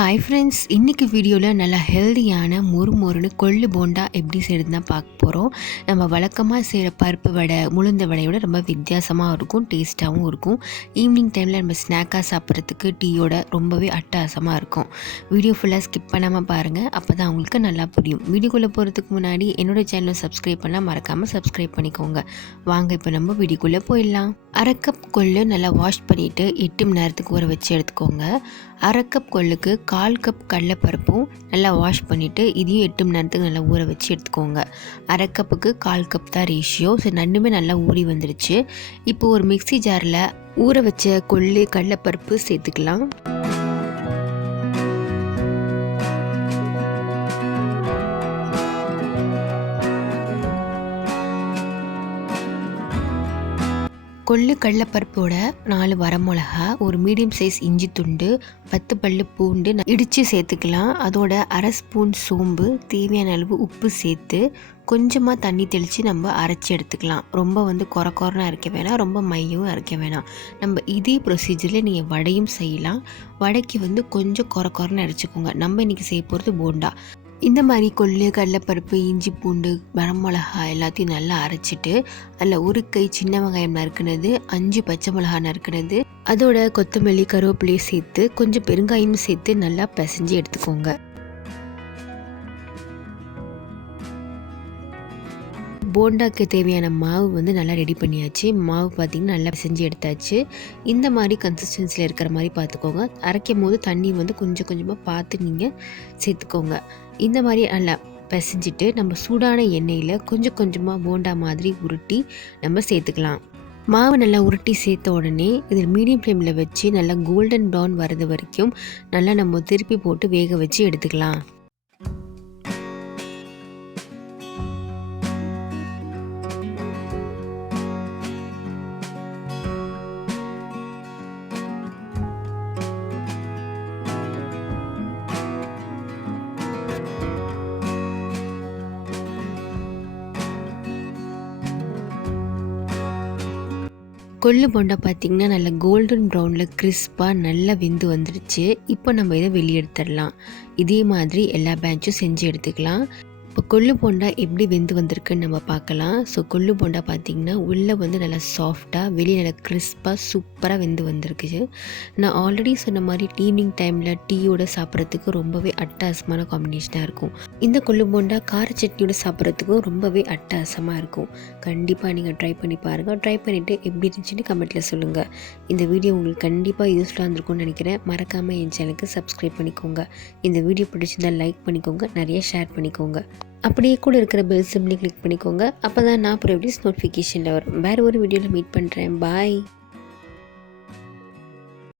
Hi friends, இன்றைக்கி வீடியோவில் நல்லா ஹெல்தியான மொறுன்னு கொள்ளு போண்டா எப்படி செய்யறதுன்னு தான் பார்க்க போகிறோம். நம்ம வழக்கமாக செய்கிற பருப்பு வடை, உளுந்த வடையோட ரொம்ப வித்தியாசமாக இருக்கும், டேஸ்ட்டாகவும் இருக்கும். ஈவினிங் டைமில் நம்ம ஸ்நாக்காக சாப்பிட்றதுக்கு டீயோட ரொம்பவே அட்டகாசமாக இருக்கும். வீடியோ ஃபுல்லாக ஸ்கிப் பண்ணாமல் பாருங்கள், அப்போ தான் உங்களுக்கு நல்லா புரியும். வீடியோக்குள்ளே போகிறதுக்கு முன்னாடி என்னோடய சேனலை சப்ஸ்கிரைப் பண்ணால் மறக்காமல் சப்ஸ்கிரைப் பண்ணிக்கோங்க. வாங்க இப்போ நம்ம வீடியோக்குள்ளே போயிடலாம். அரை கப் கொள்ளு நல்லா வாஷ் பண்ணிவிட்டு 8 மணி நேரத்துக்கு ஊற வச்சு எடுத்துக்கோங்க. அரை கப் கொள்ளுக்கு 1/4 கப் கடலைப்பருப்பும் நல்லா வாஷ் பண்ணிவிட்டு இதையும் 8 மணி நேரத்துக்கு நல்லா ஊற வச்சு எடுத்துக்கோங்க. அரை கப்புக்கு 1/4 கப் தான் ரேஷியோ. ஸோ ரெண்டுமே நல்லா ஊறி வந்துடுச்சு. இப்போது ஒரு மிக்ஸி ஜாரில் ஊற வச்ச கொள்ளு கடலைப்பருப்பு சேர்த்துக்கலாம். கொள்ளு கடலைப்பருப்போட 4 வரமிளகா, ஒரு மீடியம் சைஸ் இஞ்சி துண்டு, 10 பல்லு பூண்டு இடித்து சேர்த்துக்கலாம். அதோட அரை ஸ்பூன் சோம்பு, தேவையான அளவு உப்பு சேர்த்து கொஞ்சமாக தண்ணி தெளித்து நம்ம அரைச்சி எடுத்துக்கலாம். ரொம்ப கொரன்னு அரைக்க வேணாம், ரொம்ப மையவும் அரைக்க வேணாம். நம்ம இதே ப்ரொசீஜரில் நீங்கள் வடையும் செய்யலாம். வடைக்கு கொஞ்சம் கொரன்னு அரைச்சிக்கோங்க. நம்ம இன்றைக்கி செய்ய போகிறது போண்டா. இந்த மாதிரி கொள்ளு கடலைப்பருப்பு, இஞ்சி பூண்டு, வரமிளகா எல்லாத்தையும் நல்லா அரைச்சிட்டு அதில் ஒரு கை சின்ன வெங்காயம் நறுக்குனது, 5 பச்சை மிளகா நறுக்குனது, அதோட கொத்தமல்லி கருவேப்பிலையும் சேர்த்து கொஞ்சம் பெருங்காயமும் சேர்த்து நல்லா பிசைஞ்சு எடுத்துக்கோங்க. போண்டாக்கு தேவையான மாவு நல்லா ரெடி பண்ணியாச்சு. மாவு பார்த்திங்கன்னா நல்லா பிசைஞ்சு எடுத்தாச்சு. இந்த மாதிரி கன்சிஸ்டன்சியில் இருக்கிற மாதிரி பார்த்துக்கோங்க. அரைக்கும் போது தண்ணி கொஞ்சம் கொஞ்சமாக பார்த்து நீங்கள் சேர்த்துக்கோங்க. இந்த மாதிரி நல்லா பிசைஞ்சிட்டு நம்ம சூடான எண்ணெயில் கொஞ்சம் கொஞ்சமாக போண்டா மாதிரி உருட்டி நம்ம சேர்த்துக்கலாம். மாவு நல்லா உருட்டி சேர்த்த உடனே இதில் மீடியம் ஃப்ளேமில் வச்சு நல்லா கோல்டன் ப்ரௌன் வர்றது வரைக்கும் நல்லா நம்ம திருப்பி போட்டு வேக வச்சு எடுத்துக்கலாம். கொள்ளு போண்டா பார்த்திங்கன்னா நல்லா கோல்டன் ப்ரௌனில் கிறிஸ்பாக நல்லா வெந்து வந்துடுச்சு. இப்போ நம்ம இதை வெளியே எடுத்துடலாம். இதே மாதிரி எல்லா பேட்சும் செஞ்சு எடுத்துக்கலாம். இப்போ கொள்ளு போண்டா எப்படி வெந்து வந்திருக்குன்னு நம்ம பார்க்கலாம். ஸோ கொள்ளு போண்டா பார்த்திங்கன்னா உள்ளே நல்லா சாஃப்டாக, வெளியே நல்லா கிறிஸ்பாக சூப்பராக வெந்து வந்திருக்குது. நான் ஆல்ரெடி சொன்ன மாதிரி ஈவினிங் டைமில் டீயோட சாப்பிட்றதுக்கு ரொம்பவே அட்டகாசமான காம்பினேஷனாக இருக்கும். இந்த கொள்ளு போண்டா கார சட்னியோட சாப்பிட்றதுக்கும் ரொம்பவே அட்டகாசமாக இருக்கும். கண்டிப்பாக நீங்கள் ட்ரை பண்ணி பாருங்கள். ட்ரை பண்ணிவிட்டு எப்படி இருந்துச்சுன்னு கமெண்ட்டில் சொல்லுங்கள். இந்த வீடியோ உங்களுக்கு கண்டிப்பாக யூஸ்ஃபுல்லாக இருந்திருக்கும்னு நினைக்கிறேன். மறக்காமல் என் சேனலுக்கு சப்ஸ்கிரைப் பண்ணிக்கோங்க. இந்த வீடியோ பிடிச்சிருந்தால் லைக் பண்ணிக்கோங்க, நிறைய ஷேர் பண்ணிக்கோங்க. அப்படியே கூட இருக்கிற பெல் சிம்லையும் கிளிக் பண்ணிக்கோங்க. அப்போ தான் நான் ப்ரொடியூஸ் நோட்டிஃபிகேஷனில் வரும். வேறு ஒரு வீடியோவில் மீட் பண்ணுறேன். பாய்.